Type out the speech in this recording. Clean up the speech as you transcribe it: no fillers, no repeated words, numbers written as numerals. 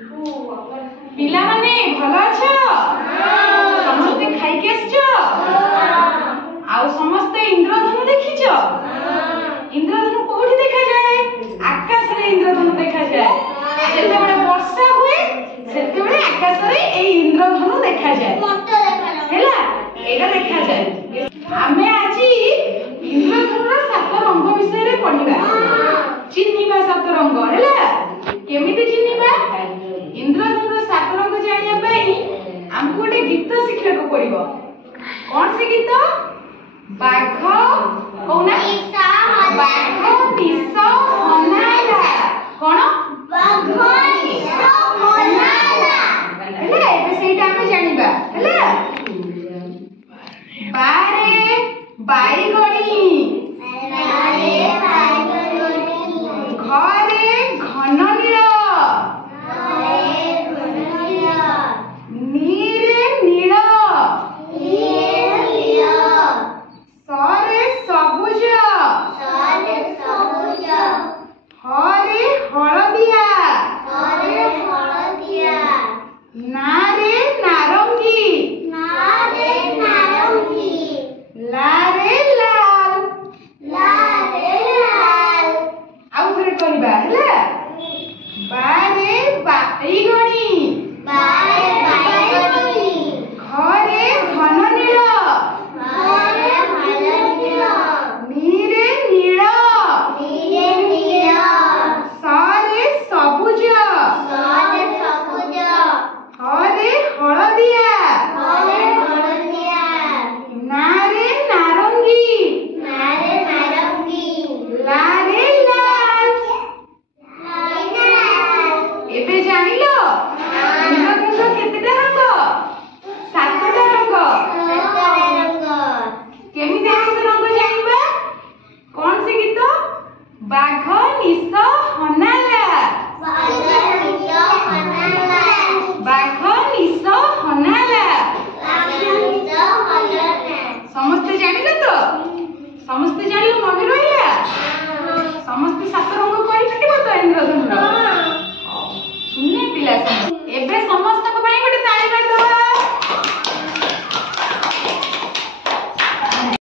पिला माने भल अछ समस्ते खाई के आछछ आ समस्ते इंद्रधनु देखिछ इंद्रधनु कोठी देखा जाए आकाश रे इंद्रधनु देखा जाए जेतेबेले वर्षा हुए सेतेबेले आकाश रे ए इंद्रधनु देखा जाए हैला एटा देखा जाए हमें आज इंद्रधनुर सात रंग विषय रे पढिबा चिन्हिबा सात रंग हैला केमिति चिन्हिबा इंद्रधनुर सात रंग जानिया पई हमको गोटे गीत शिखा को पड़िबो कौन से गीत बाघ कोना बाघ निस हनाला कोन बाघ निस हनाला हैला एबे सेटा हम जानिबा हैला बारे बाईगणी घरे घन नील नीरे नील सरे सबुज हरे हलदिया नारे नारंगी लारे लाल आउ थरे कहबा हैला बारे बाईगणी घरे घन नील नीरे नील सरे सबुज हरे हलदिया नारे नारंगी लारे लाल एबे जानिलो इंद्रधनुर केते